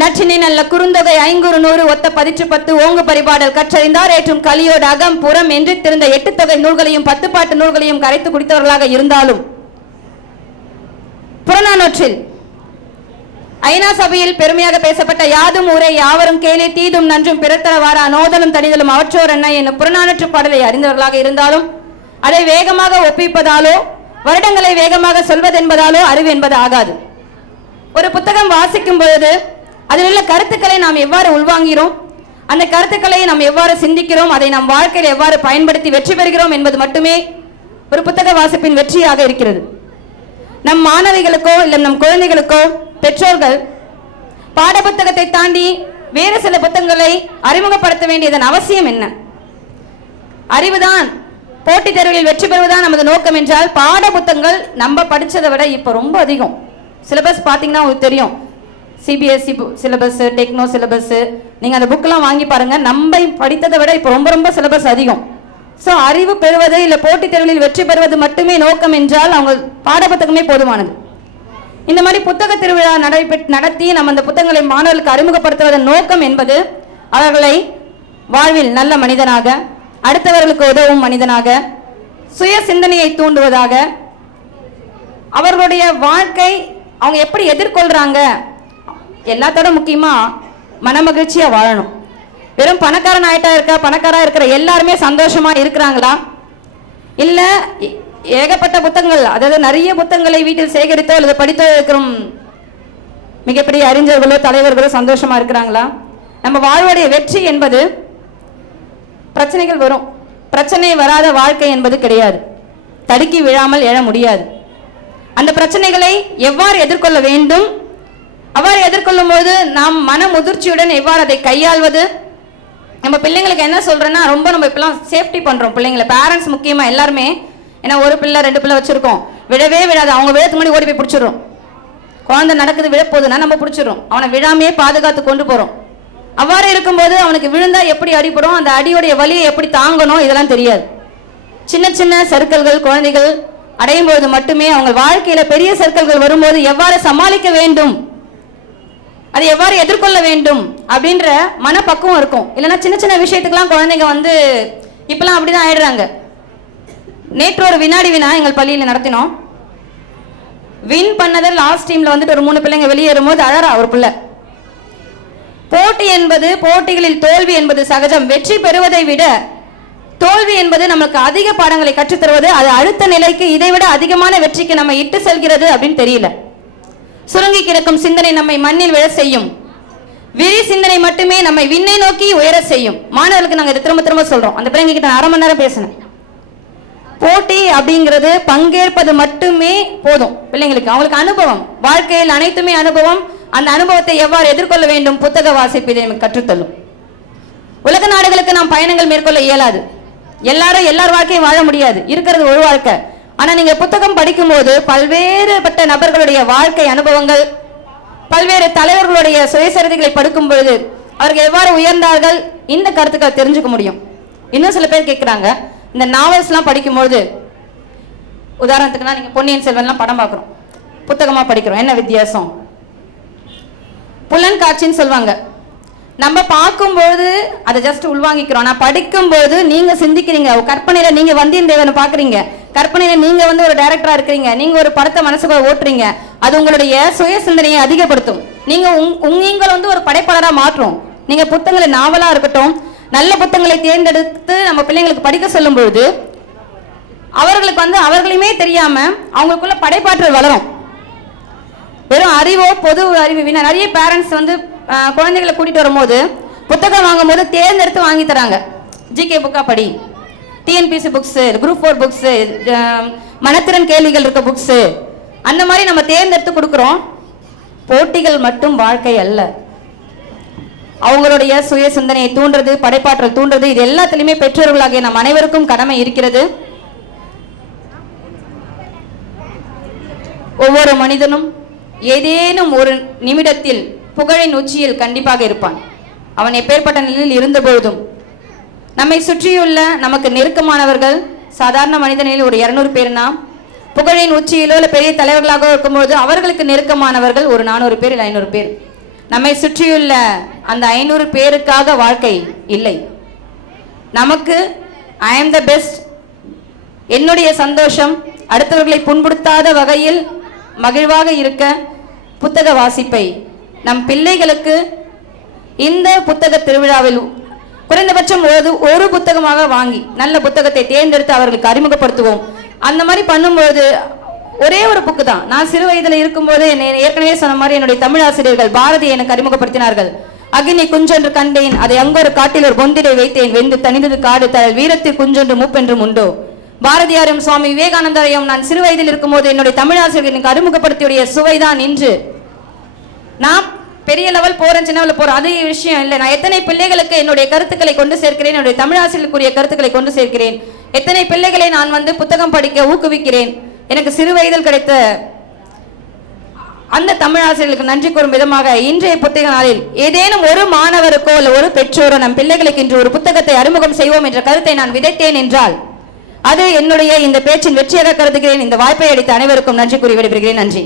நற்றினை நல்ல குறுந்தொகை 500 ஒத்த 10 ஓங்கு பரிபாடல் கற்றறிந்தார் ஏற்றும் கலியோடு அகம் புறம் என்று திறந்த 8 தொகை நூல்களையும் 10 பாட்டு நூல்களையும் கரைத்து குடித்தவர்களாக இருந்தாலும் புறநானூற்றில் ஐநா சபையில் பெருமையாக பேசப்பட்ட யாதும் ஊரே யாவரும் கேளே தீதும் நன்றும் பிறத்தரவாரா நோதலும் தனிதலும் அவற்றோர் என்ன என்னும் புறநானூற்று பாடலை அறிந்தவர்களாக இருந்தாலும் அதை வேகமாக ஒப்பிப்பதாலோ வருடங்களை வேகமாக சொல்வதென்பதாலோ அறிவு என்பது ஆகாது. ஒரு புத்தகம் வாசிக்கும் பொழுது அதில் உள்ள கருத்துக்களை நாம் எவ்வாறு உள்வாங்கிறோம், அந்த கருத்துக்களை நாம் எவ்வாறு சிந்திக்கிறோம், அதை நம் வாழ்க்கையில் எவ்வாறு பயன்படுத்தி வெற்றி பெறுகிறோம் என்பது மட்டுமே ஒரு புத்தக வாசிப்பின் வெற்றியாக இருக்கிறது. நம் மாணவிகளுக்கோ இல்லை நம் குழந்தைகளுக்கோ பெற்றோர்கள் பாடப்புத்தகத்தை தாண்டி வேறு சில புத்தகங்களை அறிமுகப்படுத்த வேண்டியதன் அவசியம் என்ன? அறிவுதான், போட்டித் தேர்வுகளில் வெற்றி பெறுவதுதான் நமது நோக்கம் என்றால் பாட புத்தகங்கள் நம்ம படித்ததை விட இப்போ ரொம்ப அதிகம். சிலபஸ் பார்த்தீங்கன்னா உங்களுக்கு தெரியும், சிபிஎஸ்சி சிலபஸ், டெக்னோ சிலபஸ், நீங்கள் அந்த புக்கெலாம் வாங்கி பாருங்கள். நம்ம படித்ததை விட இப்போ ரொம்ப ரொம்ப சிலபஸ் அதிகம். ஸோ அறிவு பெறுவது இல்லை போட்டித் தேர்வுகளில் வெற்றி பெறுவது மட்டுமே நோக்கம் என்றால் அவங்க பாடப்புத்தகமே போதுமானது. இந்த மாதிரி புத்தக திருவிழா நடத்தி நம்ம அந்த புத்தகங்களை மாணவர்களுக்கு அறிமுகப்படுத்துவதன் நோக்கம் என்பது அவர்களை வாழ்வில் நல்ல மனிதனாக, அடுத்தவர்களுக்கு உதவும் மனிதனாக, சுய சிந்தனையை தூண்டுவதாக, அவர்களுடைய வாழ்க்கை அவங்க எப்படி எதிர்கொள்றாங்க, எல்லாத்தோட முக்கியமா மன மகிழ்ச்சியா வாழணும். வெறும் பணக்காரன் ஆயிட்டா பணக்காரா இருக்கிற எல்லாருமே சந்தோஷமா இருக்கிறாங்களா? இல்ல ஏகப்பட்ட புத்தகங்கள், அதாவது நிறைய புத்தகங்களை வீட்டில் சேகரித்தோ அல்லது படித்தோ இருக்கிற மிகப்பெரிய அறிஞர்களோ தலைவர்களோ சந்தோஷமா இருக்கிறாங்களா? நம்ம வாழ்வுடைய வெற்றி என்பது பிரச்சனைகள் வரும், பிரச்சனை வராத வாழ்க்கை என்பது கிடையாது. தடுக்கி விழாமல் எழ முடியாது. அந்த பிரச்சனைகளை எவ்வாறு எதிர்கொள்ள வேண்டும், அவ்வாறு எதிர்கொள்ளும் போது நாம் மன முதிர்ச்சியுடன் எவ்வாறு அதை கையாள்வது. நம்ம பிள்ளைங்களுக்கு என்ன சொல்றேன்னா, ரொம்ப நம்ம இப்பெல்லாம் சேஃப்டி பண்றோம் பிள்ளைங்களை, பேரண்ட்ஸ் முக்கியமா எல்லாருமே. ஏன்னா ஒரு பிள்ளை 2 பிள்ளை வச்சிருக்கோம், விழவே விழாது, அவங்க விழத்துக்கு முன்னாடி ஓடி போய் பிடிச்சிடும். குழந்தை நடக்குது விழப்போகுதுன்னா நம்ம பிடிச்சிடும், அவனை விழாமையே பாதுகாத்து கொண்டு போறோம். அவ்வாறு இருக்கும்போது அவனுக்கு விழுந்தா எப்படி அடிபடும், அந்த அடியோடைய வலியை எப்படி தாங்கணும், இதெல்லாம் தெரியாது. சின்ன சின்ன சர்க்கிள்கள் குழந்தைகள் அடையும் போது மட்டுமே அவங்க வாழ்க்கையில பெரிய சர்க்கிள்கள் வரும்போது எவ்வாறு சமாளிக்க வேண்டும், அதை எவ்வாறு எதிர்கொள்ள வேண்டும் அப்படின்ற மனப்பக்குவம் இருக்கும். இல்லைன்னா சின்ன சின்ன விஷயத்துக்கெல்லாம் குழந்தைங்க இப்பெல்லாம் அப்படிதான் ஆயிடுறாங்க. நேற்று ஒரு வினாடி வினா எங்கள் பள்ளியில் நடத்தினோம். வின் பண்ணது லாஸ்ட் டீம்ல ஒரு 3 பிள்ளைங்க வெளியேறும் போது அழறா ஒரு பிள்ளை. போட்டி என்பது, போட்டிகளில் தோல்வி என்பது சகஜம். வெற்றி பெறுவதை விட தோல்வி என்பது நமக்கு அதிக பாடங்களை கற்றுத்தருவது. அது அடுத்த நிலைக்கு இதைவிட அதிகமான வெற்றிக்கு நம்ம இட்டு செல்கிறது அப்படின்னு தெரியல. சுருங்கி கிடக்கும் சிந்தனை நம்மை மண்ணில் விழ செய்யும், விரி சிந்தனை மட்டுமே நம்மை விண்ணை நோக்கி உயர செய்யும். மாணவர்களுக்கு நாங்கள் இதை திரும்ப திரும்ப சொல்றோம். அந்த பிள்ளைங்க கிட்ட 1/2 மணி நேரம் பேசினேன். போட்டி அப்படிங்கிறது பங்கேற்பது மட்டுமே போதும் பிள்ளைங்களுக்கு. அவங்களுக்கு அனுபவம், வாழ்க்கையில் அனைத்துமே அனுபவம். அந்த அனுபவத்தை எவ்வாறு எதிர்கொள்ள வேண்டும் புத்தக வாசிப்பு இதை நமக்கு கற்றுத்தள்ளும். உலக நாடுகளுக்கு நாம் பயணங்கள் மேற்கொள்ள இயலாது. எல்லாரும் எல்லார் வாழ்க்கையும் வாழ முடியாது, இருக்கிறது ஒரு வாழ்க்கை. ஆனா நீங்க புத்தகம் படிக்கும் போது பல்வேறுபட்ட நபர்களுடைய வாழ்க்கை அனுபவங்கள், பல்வேறு தலைவர்களுடைய சுயசரிதைகளை படிக்கும் பொழுது அவர்கள் எவ்வாறு உயர்ந்தார்கள் இந்த கருத்துக்களை தெரிஞ்சுக்க முடியும். இன்னும் சில பேர் கேட்கிறாங்க, இந்த நாவல்ஸ்லாம் படிக்கும்போது, உதாரணத்துக்குன்னா நீங்க பொன்னியின் செல்வன்லாம் படம் பார்க்குறோம், புத்தகமா படிக்கிறோம், என்ன வித்தியாசம்? புலன் காட்சின்னு சொல்லுவாங்க. நம்ம பார்க்கும்போது அதை ஜஸ்ட் உள்வாங்கிக்கிறோம். நான் படிக்கும்போது நீங்க சிந்திக்கிறீங்க, கற்பனையில நீங்க வந்தியத்தேவனை பாக்குறீங்க, கற்பனையில நீங்க ஒரு டைரக்டரா இருக்கிறீங்க, நீங்க ஒரு படத்தை மனசுக்குள்ள ஓட்டுறீங்க. அது உங்களுடைய சுய சிந்தனையை அதிகப்படுத்தும். நீங்க நீங்கள் ஒரு படைப்பாளரா மாற்றும். நீங்க புத்தகங்களை நாவலா இருக்கட்டும், நல்ல புத்தகங்களை தேர்ந்தெடுத்து நம்ம பிள்ளைங்களுக்கு படிக்க சொல்லும் பொழுது அவர்களுக்கு அவர்களையுமே தெரியாம அவங்களுக்குள்ள படைப்பாற்றல் வளரும். வெறும் அறிவோ பொது அறிவு நிறைய பேரண்ட்ஸ் குழந்தைகளை கூட்டிட்டு வரும்போது புத்தகம் வாங்கும் போது தேர்ந்தெடுத்து வாங்கி தராங்க. ஜிகே புக்கா படி, டிஎன்பிசி புக்ஸ், குரூப் 4 புக்ஸ், மனத்திறன் கேள்விகள் இருக்க புக்ஸ், அந்த மாதிரி நம்ம தேர்ந்தெடுத்து கொடுக்குறோம். போட்டிகள் மட்டும் வாழ்க்கை அல்ல. அவங்களுடைய சுய சிந்தனையை தூண்டுறது, படைப்பாற்றல் தூண்டுறது, இது எல்லாத்திலுமே பெற்றோர்களாகிய நம் அனைவருக்கும் கடமை இருக்கிறது. ஒவ்வொரு மனிதனும் ஏதேனும் ஒரு நிமிடத்தில் புகழின் உச்சியில் கண்டிப்பாக இருப்பான். அவன் எப்பேற்பட்ட நிலையில் இருந்த பொழுதும் நம்மை சுற்றியுள்ள நமக்கு நெருக்கமானவர்கள், சாதாரண மனிதனில் ஒரு 200 பேர்னா, புகழின் உச்சியிலோ இல்லை பெரிய தலைவர்களாக இருக்கும்போது அவர்களுக்கு நெருக்கமானவர்கள் ஒரு 400 பேர் இல்லை 500 பேர். நம்மை சுற்றியுள்ள அந்த 500 பேருக்காக வாழ்க்கை இல்லை. நமக்கு ஐ ஆம் த பெஸ்ட், என்னுடைய சந்தோஷம் அடுத்தவர்களை புண்படுத்தாத வகையில் மகிழ்வாக இருக்க புத்தக வாசிப்பை நம் பிள்ளைகளுக்கு இந்த புத்தக திருவிழாவில் குறைந்தபட்சம் ஒரு புத்தகமாக வாங்கி நல்ல புத்தகத்தை தேர்ந்தெடுத்து அவர்களுக்கு அறிமுகப்படுத்துவோம். அந்த மாதிரி பண்ணும்போது ஒரே ஒரு புக்கு தான். நான் சிறு வயதில் இருக்கும்போது ஏற்கனவே சொன்ன மாதிரி என்னுடைய தமிழ் ஆசிரியர்கள் பாரதி எனக்கு அறிமுகப்படுத்தினார்கள். அக்னி குஞ்சென்று கண்டேன், அதை அங்கொரு காட்டில் ஒரு பொந்திரை வைத்தேன், வெந்து தனிந்தது காடு தழல் வீரத்தில் குஞ்சென்று மூப்பென்றும் உண்டோ. பாரதியாரும் சுவாமி விவேகானந்தரையும் நான் சிறு வயதில் இருக்கும்போது என்னுடைய தமிழ் ஆசிரியர்கள் எனக்கு அறிமுகப்படுத்தியுடைய சுவைதான் இன்று நான் பெரிய லெவல் போறேன், சின்ன லெவல் போறேன், அது விஷயம் இல்லை. நான் எத்தனை பிள்ளைகளுக்கு என்னுடைய கருத்துக்களை கொண்டு சேர்க்கிறேன், என்னுடைய தமிழ் ஆசிரியர்களுக்குரிய கருத்துக்களை கொண்டு சேர்க்கிறேன், எத்தனை பிள்ளைகளை நான் புத்தகம் படிக்க ஊக்குவிக்கிறேன். எனக்கு சிறு வயதில் கிடைத்த அந்த தமிழ் ஆசிரியர்களுக்கு நன்றி கூறும் விதமாக இன்றைய புத்தக நாளில் ஏதேனும் ஒரு மாணவருக்கோ அல்ல ஒரு பெற்றோரோ நம் பிள்ளைகளுக்கு இன்று ஒரு புத்தகத்தை அறிமுகம் செய்வோம் என்ற கருத்தை நான் விதைத்தேன் என்றால் அது என்னுடைய இந்த பேச்சின் வெற்றியாக கருதுகிறேன். இந்த வாய்ப்பை அளித்த அனைவருக்கும் நன்றி கூறி விடைபெறுகிறேன். நன்றி.